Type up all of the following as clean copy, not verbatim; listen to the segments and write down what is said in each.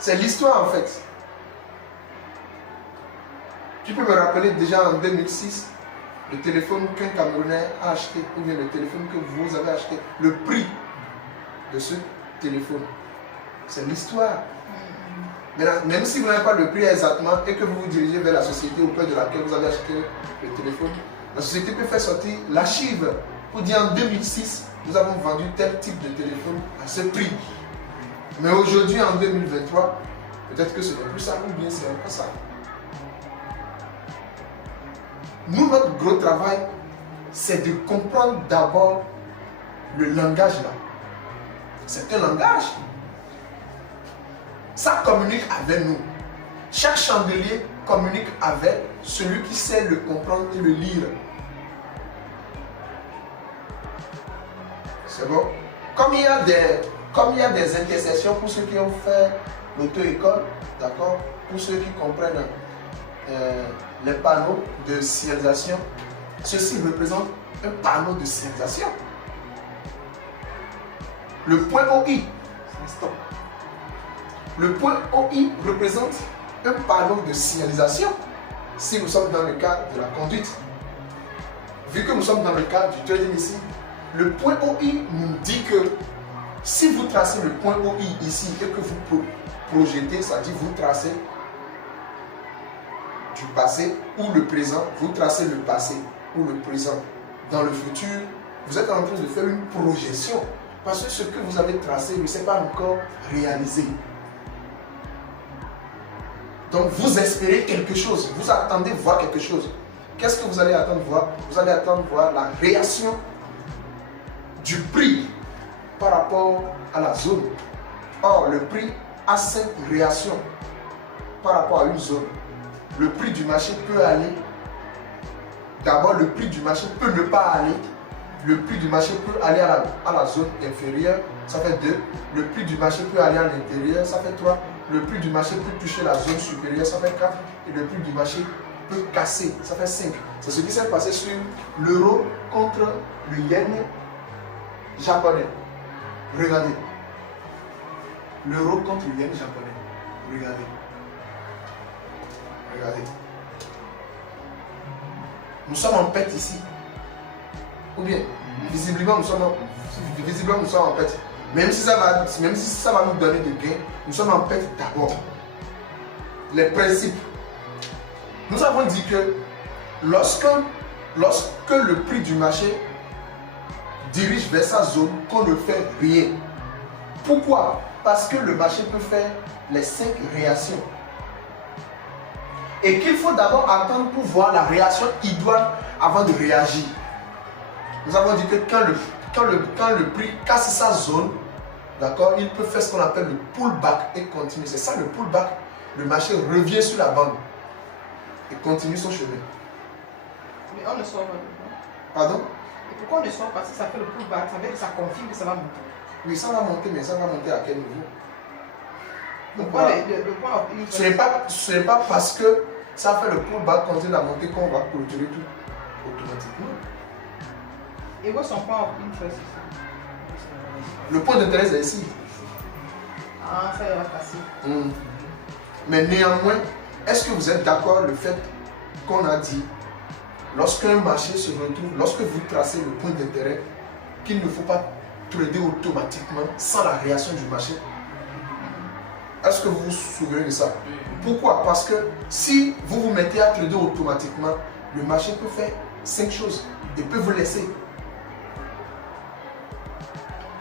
C'est l'histoire en fait. Tu peux me rappeler déjà en 2006, le téléphone qu'un Camerounais a acheté, ou bien le téléphone que vous avez acheté, le prix de ce téléphone. C'est l'histoire. Maintenant, même si vous n'avez pas le prix exactement et que vous vous dirigez vers la société auprès de laquelle vous avez acheté le téléphone, la société peut faire sortir l'archive pour dire en 2006, nous avons vendu tel type de téléphone à ce prix. Mais aujourd'hui, en 2023, peut-être que ce n'est plus ça ou bien c'est encore ça. Nous, notre gros travail, c'est de comprendre d'abord le langage là. C'est un langage. Ça communique avec nous. Chaque chandelier communique avec celui qui sait le comprendre et le lire. C'est bon? Comme il y a des intercessions pour ceux qui ont fait l'auto-école, d'accord? Pour ceux qui comprennent les panneaux de signalisation, ceci représente un panneau de signalisation. Le point OI, stop. Le point OI représente un panneau de signalisation si nous sommes dans le cadre de la conduite. Vu que nous sommes dans le cadre du trading ici, le point OI nous dit que si vous tracez le point OI ici et que vous projetez, c'est-à-dire vous tracez du passé ou le présent, vous tracez le passé ou le présent dans le futur, vous êtes en train de faire une projection parce que ce que vous avez tracé ne s'est pas encore réalisé. Donc vous espérez quelque chose, vous attendez voir quelque chose. Qu'est-ce que vous allez attendre voir? Vous allez attendre voir la réaction du prix par rapport à la zone. Or, le prix a 5 réactions par rapport à une zone. Le prix du marché peut aller. D'abord, le prix du marché peut ne pas aller. Le prix du marché peut aller à la zone inférieure, ça fait 2. Le prix du marché peut aller à l'intérieur, ça fait 3. Le prix du marché peut toucher la zone supérieure, ça fait 4. Et le prix du marché peut casser, ça fait 5. C'est ce qui s'est passé sur l'euro contre le yen japonais. Regardez. L'euro contre le yen japonais. Regardez. Regardez. Nous sommes en pète ici. Ou bien, visiblement nous sommes en pète. Même si ça va nous donner des gains, nous sommes en pète d'abord. Les principes. Nous avons dit que lorsque le prix du marché dirige vers sa zone, qu'on ne fait rien. Pourquoi? Parce que le marché peut faire les 5 réactions. Et qu'il faut d'abord attendre pour voir la réaction idoine avant de réagir. Nous avons dit que quand le prix casse sa zone, d'accord, il peut faire ce qu'on appelle le pullback et continuer. C'est ça le pullback. Le marché revient sur la bande et continue son chemin. Mais on ne sort pas. Pardon? Et pourquoi on ne sort pas si ça fait le pullback? Ça veut dire que ça confirme que ça va monter. Oui, ça va monter, mais ça va monter à quel niveau? Ce n'est pas parce que ça fait le pullback continue à monter qu'on va clôturer tout automatiquement. Et où est son point of interest ici? Le point d'intérêt est ici. Ah, ça va passer. Mais néanmoins, est-ce que vous êtes d'accord le fait qu'on a dit, lorsqu'un marché se retrouve, lorsque vous tracez le point d'intérêt, qu'il ne faut pas trader automatiquement sans la réaction du marché? Est-ce que vous vous souvenez de ça? Pourquoi? Parce que si vous vous mettez à trader automatiquement, le marché peut faire 5 choses et peut vous laisser.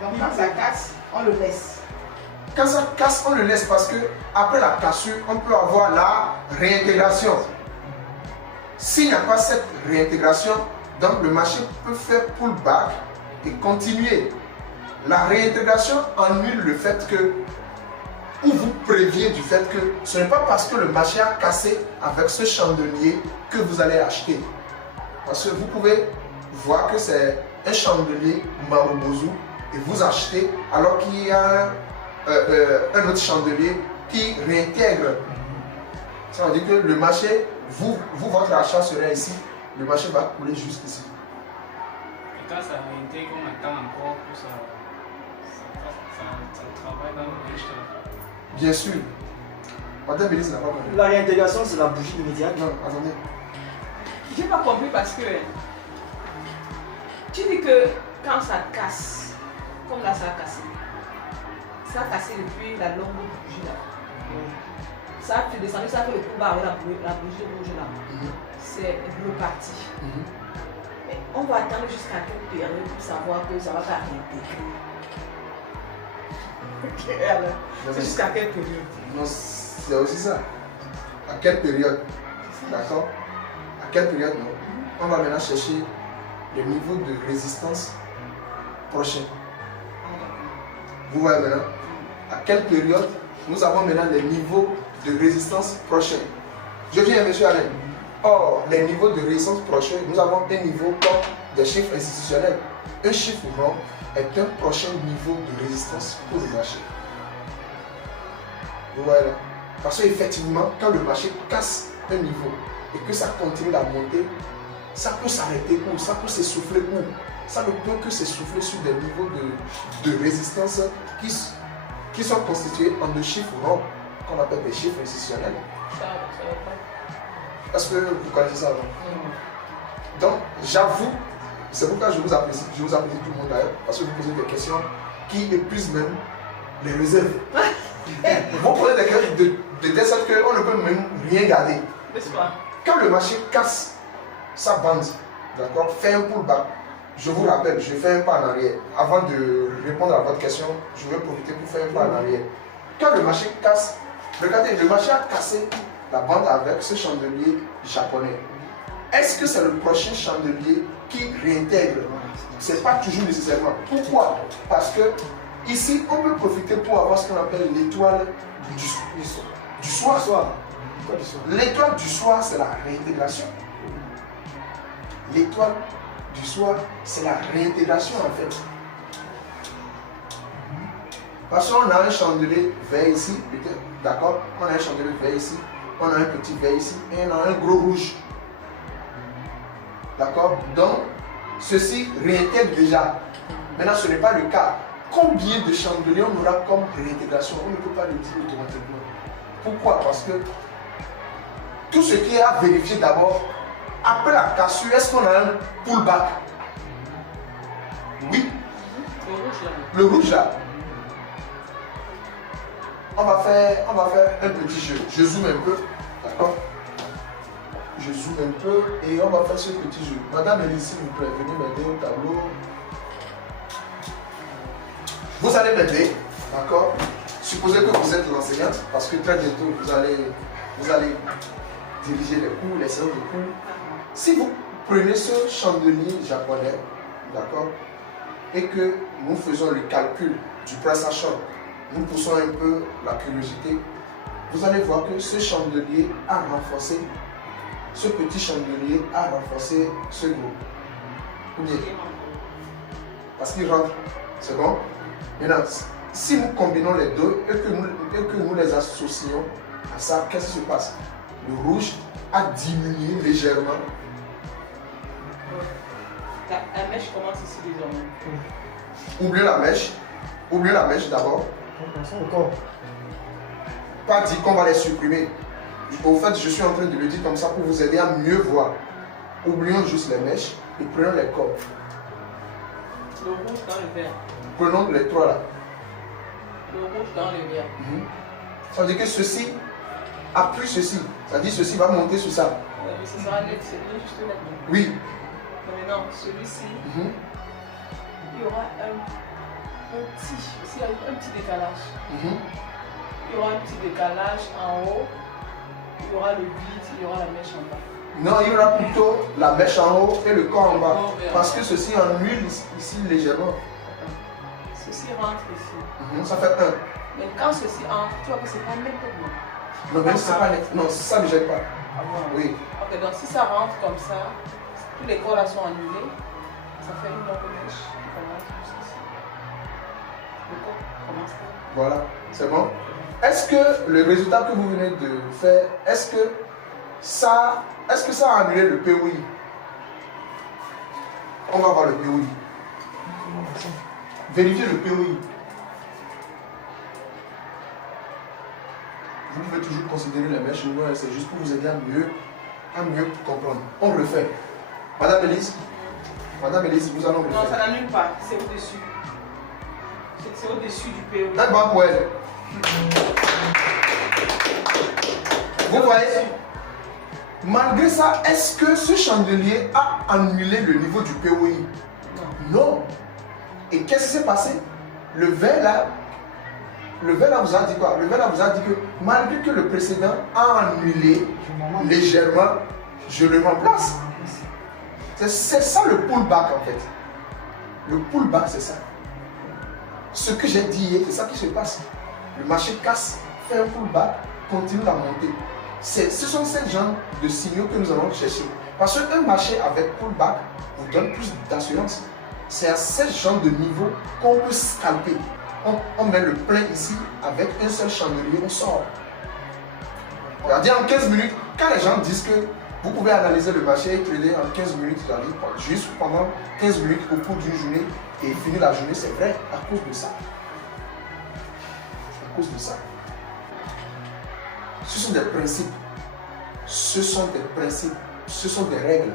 Donc quand ça casse, on le laisse. Quand ça casse, on le laisse parce que après la cassure, on peut avoir la réintégration. S'il n'y a pas cette réintégration, donc le marché peut faire pullback et continuer. La réintégration annule le fait que, ou vous prévient du fait que ce n'est pas parce que le marché a cassé avec ce chandelier que vous allez acheter. Parce que vous pouvez voir que c'est un chandelier Marubozu et vous achetez alors qu'il y a un autre chandelier qui réintègre. Ça veut dire que le marché, votre achat serait ici, le marché va couler juste ici. Et quand ça réintègre, on attend encore que ça travaille dans le riche. Bien sûr. Madame Bélise n'a pas compris. La réintégration, c'est la bougie immédiate. Non, attendez. J'ai pas compris parce que tu dis que quand ça casse, comme là ça a cassé depuis la longue bougie là. Ça a descendu, ça fait le coup bas avec la bougie rouge là. C'est reparti. Mais on va attendre jusqu'à quelle période pour savoir que ça va pas réintégrer. Ok, alors, c'est jusqu'à quelle période? Non, c'est aussi ça. À quelle période? D'accord? À quelle période? Non. On va maintenant chercher le niveau de résistance prochain. Vous voyez maintenant? À quelle période nous avons maintenant les niveaux de résistance prochains? Je viens, monsieur Alain. Or, les niveaux de résistance prochains, nous avons un niveau comme des chiffres institutionnels. Un chiffre rond est un prochain niveau de résistance pour le marché. Vous voyez là? Parce qu'effectivement, quand le marché casse un niveau et que ça continue à monter, ça peut s'arrêter ou ça peut s'essouffler ou ça ne peut que s'essouffler sur des niveaux de résistance qui sont constitués en deux chiffres ronds qu'on appelle des chiffres institutionnels. Est-ce que vous connaissez ça? Donc, j'avoue, c'est pourquoi je vous apprécie tout le monde d'ailleurs, parce que vous posez des questions qui épuisent même les réserves. Vous posez des questions de telle sorte qu'on ne peut même rien garder. Quand le marché casse sa bande, d'accord, fait un pullback, je vous rappelle, je fais un pas en arrière. Avant de répondre à votre question, je vais profiter pour faire un pas en arrière. Quand le marché casse, regardez, le marché a cassé la bande avec ce chandelier japonais. Est-ce que c'est le prochain chandelier qui réintègre? Ce n'est pas toujours nécessairement. Pourquoi? Parce que ici, on peut profiter pour avoir ce qu'on appelle l'étoile du soir. L'étoile du soir, c'est la réintégration. L'étoile du soir, c'est la réintégration en fait. Parce qu'on a un chandelier vert ici, peut-être, d'accord? On a un chandelier vert ici, on a un petit vert ici, et on a un gros rouge. D'accord? Donc, ceci réintègre déjà. Maintenant, ce n'est pas le cas. Combien de chandeliers on aura comme réintégration? On ne peut pas le dire automatiquement. Pourquoi? Parce que tout ce qui est à vérifier d'abord, après la cassure, est-ce qu'on a un pullback? Oui. Le rouge là. On va faire un petit jeu. Je zoome un peu. D'accord? Je zoome un peu et on va faire ce petit jeu. Madame Elie, s'il vous plaît, venez m'aider au tableau. Vous allez m'aider. D'accord? Supposez que vous êtes l'enseignante parce que très bientôt vous allez diriger les cours, les séances de cours. Si vous prenez ce chandelier japonais, d'accord, et que nous faisons le calcul du price action, nous poussons un peu la curiosité, vous allez voir que ce chandelier a renforcé, ce petit chandelier a renforcé ce gros. Ou bien, parce qu'il rentre, c'est bon? Maintenant, si nous combinons les deux et que nous les associons à ça, qu'est-ce qui se passe? Le rouge a diminué légèrement. La mèche commence ici désormais. Oubliez la mèche d'abord. Pas dit qu'on va les supprimer. Au fait, je suis en train de le dire comme ça pour vous aider à mieux voir. Oublions juste les mèches et prenons les corps. Le rouge dans le vert. Prenons les trois là. Le rouge dans le vert. Ça veut dire que ceci appuie ceci. Ça veut dire que ceci va monter sur ça. Oui, mais ce sera juste là. Oui. Maintenant, celui-ci, il y aura un petit décalage. Il y aura un petit décalage en haut. Il y aura le vide, il y aura la mèche en bas. Non, il y aura plutôt la mèche en haut et le corps en bas. Parce que ceci ennuie ici légèrement. Ceci rentre ici. Ça fait 1. Mais quand ceci entre, tu vois que c'est pas nettement. Non, mais c'est pas net. Non, ça ne gêne pas. Ah bon? Oui. Ok, donc si ça rentre comme ça, tous les corps là sont annulés, ça fait une longue mèche qui commence jusqu'ici. Le corps commence là. Voilà, c'est bon. Est-ce que le résultat que vous venez de faire, est-ce que ça a annulé le POI? On va voir le POI. Vérifiez le POI. vous pouvez toujours considérer les mèches noires, c'est juste pour vous aider à mieux comprendre. On refait. Madame Elise, vous allons refaire. Non, ça n'annule pas, c'est au-dessus. C'est au-dessus du PO. Un banc pour elle. Vous voyez, malgré ça, est-ce que ce chandelier a annulé le niveau du POI? Non. Et qu'est-ce qui s'est passé? Le verre là vous a dit quoi? Le verre là vous a dit que malgré que le précédent a annulé légèrement, je le remplace. C'est ça le pullback en fait. Le pullback, c'est ça. Ce que j'ai dit hier, c'est ça qui se passe. Le marché casse, fait un pullback, continue à monter. Ce sont ces genres de signaux que nous allons chercher. Parce qu'un marché avec pullback vous donne plus d'assurance. C'est à ce genre de niveau qu'on peut scalper. On met le plein ici avec un seul chandelier, on sort. Regardez en 15 minutes, quand les gens disent que vous pouvez analyser le marché et trader en 15 minutes, juste pendant 15 minutes au cours d'une journée et finir la journée, c'est vrai à cause de ça. À cause de ça. Ce sont des principes. Ce sont des principes. Ce sont des règles.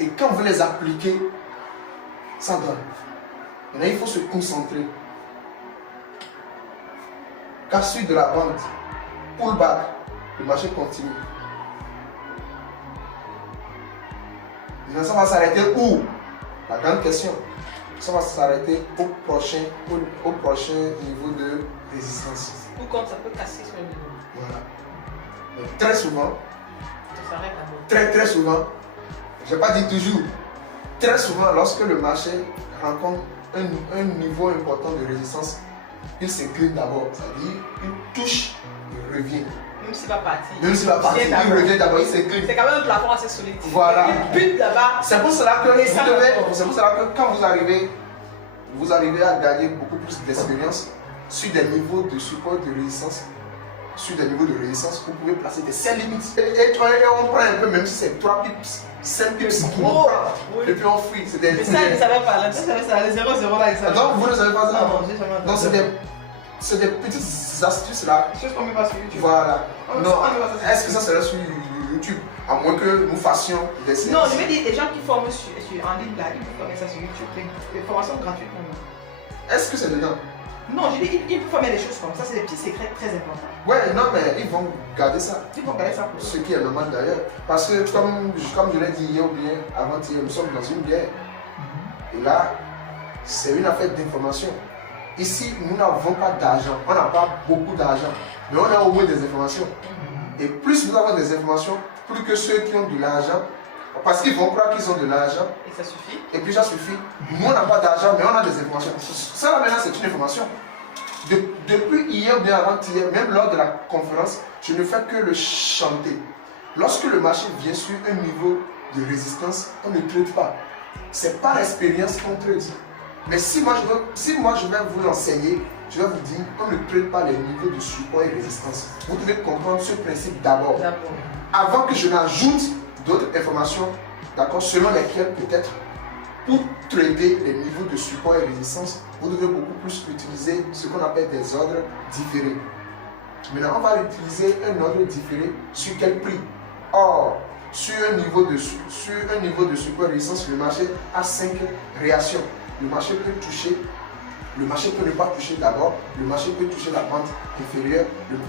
Et quand vous les appliquez, ça donne. Maintenant, il faut se concentrer. Cassure de la vente, pullback, le marché continue. Maintenant, ça va s'arrêter où? La grande question. Ça va s'arrêter au prochain niveau de résistance. Ou comme ça peut casser sur le niveau. Voilà. Donc, très souvent, Ça s'arrête là-bas. très souvent, je n'ai pas dit toujours, très souvent, lorsque le marché rencontre un niveau important de résistance, il s'incline d'abord, c'est-à-dire il touche, il revient. Même s'il va partir. Même s'il va partir, il revient d'abord, il s'incline. C'est quand même un plafond assez solide. Voilà. Il bute là-bas. C'est pour cela que Et ça, c'est pour cela que quand vous arrivez à gagner beaucoup plus d'expérience sur des niveaux de support de résistance, vous pouvez placer des sell limites. Et on prend un peu, même si c'est 3 pips, 5 pips, on prend. Oui. Et puis on fuit. Mais ça, il ne savait pas. Là, tu savais ça, les 0-0 là, il savait. Donc vous ne savez pas ça. Non, j'ai jamais entendu. Donc c'est des petites astuces là. Chose qu'on met pas sur YouTube. Voilà. On Non, met pas ça sur est-ce que ça serait sur YouTube? À moins que nous fassions des séries. Non, je veux dire, les gens qui forment en ligne là, ils peuvent former ça sur YouTube. Des formations gratuites pour nous. Est-ce que c'est dedans? Non, je dis, ils peuvent former des choses comme ça, c'est des petits secrets très importants. Ouais, non, mais ils vont garder ça. Ils vont garder ça pour eux. Ce qui est normal d'ailleurs. Parce que comme je l'ai dit hier ou bien avant-hier, nous sommes dans une guerre. Et là, c'est une affaire d'information. Ici, nous n'avons pas d'argent. On n'a pas beaucoup d'argent. Mais on a au moins des informations. Et plus vous avez des informations, plus que ceux qui ont de l'argent, parce qu'ils vont croire qu'ils ont de l'argent. Et ça suffit. Et puis ça suffit. Nous, on n'a pas d'argent, mais on a des informations. Ça là maintenant, c'est une information. Depuis hier ou bien avant-hier, même lors de la conférence, je ne fais que le chanter. Lorsque le marché vient sur un niveau de résistance, on ne trade pas. C'est par expérience qu'on trade. Mais si moi je vais vous l'enseigner, je vais vous dire qu'on ne trade pas les niveaux de support et résistance. Vous devez comprendre ce principe d'abord. Avant que je n'ajoute d'autres informations, d'accord, selon lesquelles peut-être pour trader les niveaux de support et résistance, vous devez beaucoup plus utiliser ce qu'on appelle des ordres différés. Maintenant, on va utiliser un ordre différé sur quel prix? Or, sur un niveau de support et résistance, le marché a 5 réactions. Le marché peut toucher, le marché peut ne pas toucher d'abord, le marché peut toucher la bande inférieure,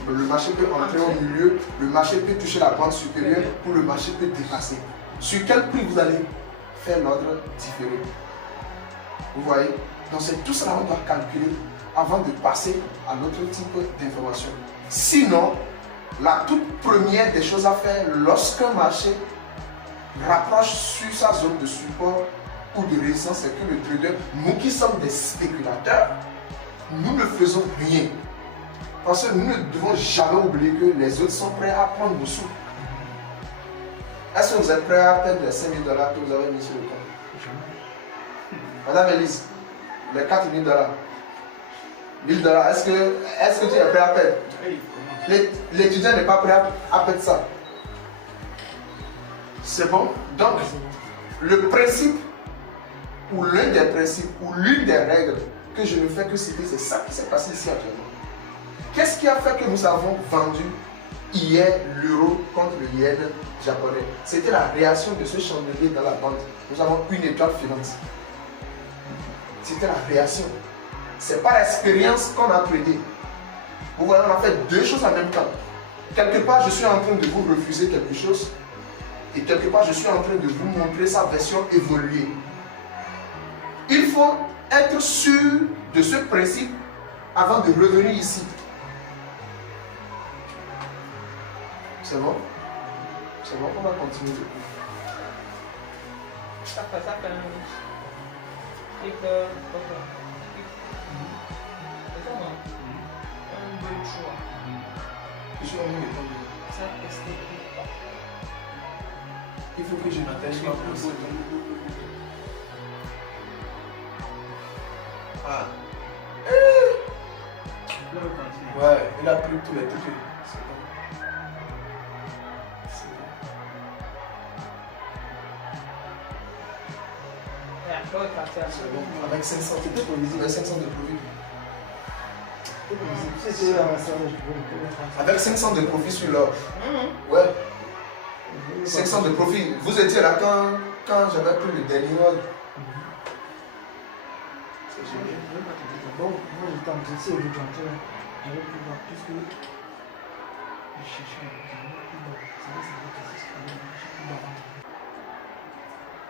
le marché peut entrer au milieu, le marché peut toucher la bande supérieure ou le marché peut dépasser. Sur quel prix vous allez faire l'ordre différé? Vous voyez? Donc c'est tout cela qu'on doit calculer avant de passer à l'autre type d'information. Sinon, la toute première des choses à faire lorsqu'un marché rapproche sur sa zone de support ou de résistance, c'est que le trader, nous qui sommes des spéculateurs, nous ne faisons rien. Parce que nous ne devons jamais oublier que les autres sont prêts à prendre nos sous. Est-ce que vous êtes prêts à perdre les 5 000 $ que vous avez mis sur le compte? Madame Elise, les 4 000 $, 1 000 $, est-ce que tu es prêt à perdre? L'étudiant n'est pas prêt à perdre ça. C'est bon? Donc, le principe, ou l'un des principes, ou l'une des règles que je ne fais que citer, c'est ça qui s'est passé ici actuellement. Qu'est-ce qui a fait que nous avons vendu hier l'euro contre le yen japonais? C'était la réaction de ce chandelier dans la bande. Nous avons une étoile filante. C'était la réaction. C'est pas l'expérience qu'on a tradé. Vous voyez, on a fait deux choses en même temps. Quelque part, je suis en train de vous refuser quelque chose. Et quelque part, je suis en train de vous montrer sa version évoluée. Il faut être sûr de ce principe avant de revenir ici. C'est bon? C'est bon, on va continuer. Ça fait un bon choix. Je suis en train de tomber. Ça testé. Il faut que je m'attache pas pour ça. Ah. Là, on continue. Ouais, il a pris tous les trucs. C'est bon. C'est bon. Et après, on est parti à ce C'est bon. Avec 500 de profit. Avec 500 de profit. Avec 500 de profit sur l'or. Ouais. 500 de profit. Vous étiez là quand j'avais pris le dernier ordre. C'est génial. Bon, moi j'étais en train de j'avais pu voir tout ce que je cherchais.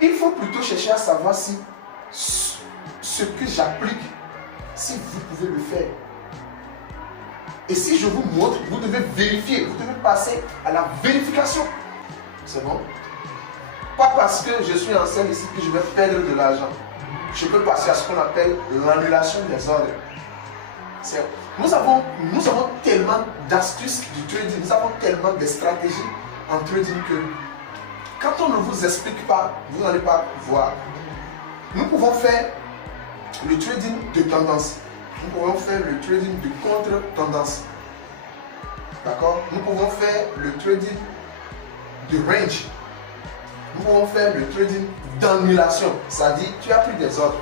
Il faut plutôt chercher à savoir si ce que j'applique, si vous pouvez le faire. Et si je vous montre, vous devez vérifier, vous devez passer à la vérification. C'est bon? Pas parce que je suis en scène ici que je vais perdre de l'argent. Je peux passer à ce qu'on appelle l'annulation des ordres. Nous avons tellement d'astuces du trading, nous avons tellement de stratégies en trading que quand on ne vous explique pas, vous n'allez pas voir. Nous pouvons faire le trading de tendance. Nous pouvons faire le trading de contre-tendance. D'accord? Nous pouvons faire le trading de range. Nous pouvons faire le trading d'annulation. C'est-à-dire, tu as pris des ordres.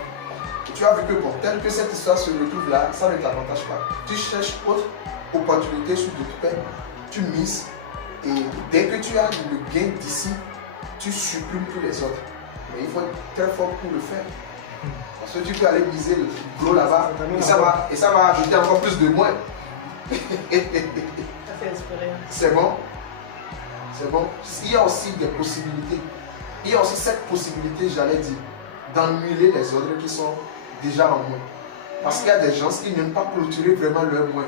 Et tu as vu que bon, tel que cette histoire se retrouve là, ça ne t'avantage pas. Tu cherches autre opportunité sur d'autres paires. Tu mises. Et dès que tu as le gain d'ici, tu supprimes tous les autres. Mais il faut être très fort pour le faire. Parce que tu peux aller miser le gros là-bas et ça va ajouter encore plus de moins. Ça fait expérience. C'est bon? C'est bon? Il y a aussi des possibilités. Il y a aussi cette possibilité, j'allais dire, d'annuler les ordres qui sont déjà en moins. Parce qu'il y a des gens qui n'aiment pas clôturer vraiment leur moins.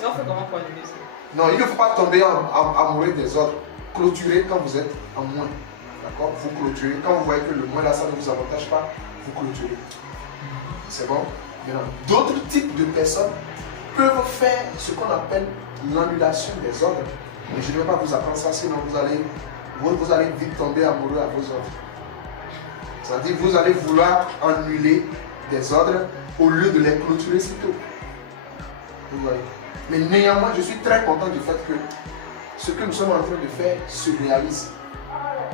Et on fait comment pour annuler ça? Non, il ne faut pas tomber amoureux des ordres. Clôturez quand vous êtes en moins. D'accord? Vous clôturez. Quand vous voyez que le moins là, ça ne vous avantage pas, vous clôturez. C'est bon? Maintenant, d'autres types de personnes peuvent faire ce qu'on appelle l'annulation des ordres. Mais je ne vais pas vous apprendre ça, sinon vous allez vite tomber amoureux à vos ordres. C'est-à-dire vous allez vouloir annuler des ordres au lieu de les clôturer sitôt. Vous voyez? Mais néanmoins, je suis très content du fait que ce que nous sommes en train de faire se réalise.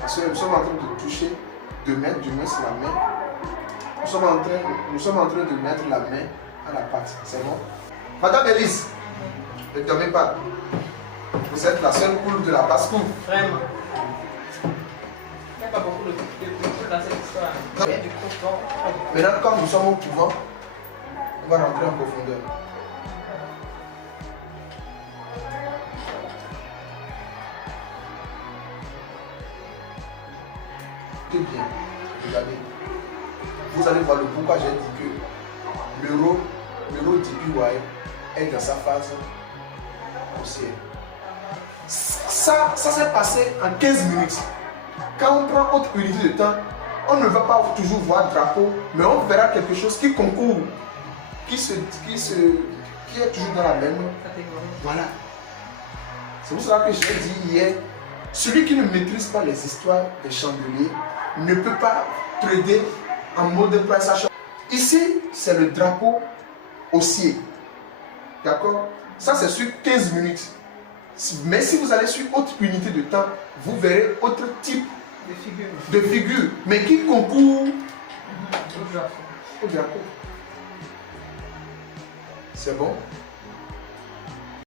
Parce que nous sommes en train de toucher, de mettre du moins la main. Nous sommes en train de mettre la main à la pâte. C'est bon? Madame Elise, ne dormez pas. Vous êtes la seule cool de la basse-cour. Vraiment. Il n'y a pas beaucoup de trucs dans cette histoire. Il y a du coton. Maintenant, quand nous sommes au couvent, on va rentrer en profondeur. Écoutez bien, regardez. Vous allez voir le pourquoi j'ai dit que l'euro DPY est dans sa phase haussière. Ça s'est passé en 15 minutes. Quand on prend autre unité de temps, on ne va pas toujours voir drapeau, mais on verra quelque chose qui concourt, qui est toujours dans la même. Voilà. C'est pour cela que j'ai dit hier, celui qui ne maîtrise pas les histoires des chandeliers ne peut pas trader en mode price action. Ici, c'est le drapeau haussier. D'accord? Ça, c'est sur 15 minutes. Mais si vous allez sur autre unité de temps, vous verrez autre type de figure, mais qui concourt au drapeau. C'est bon?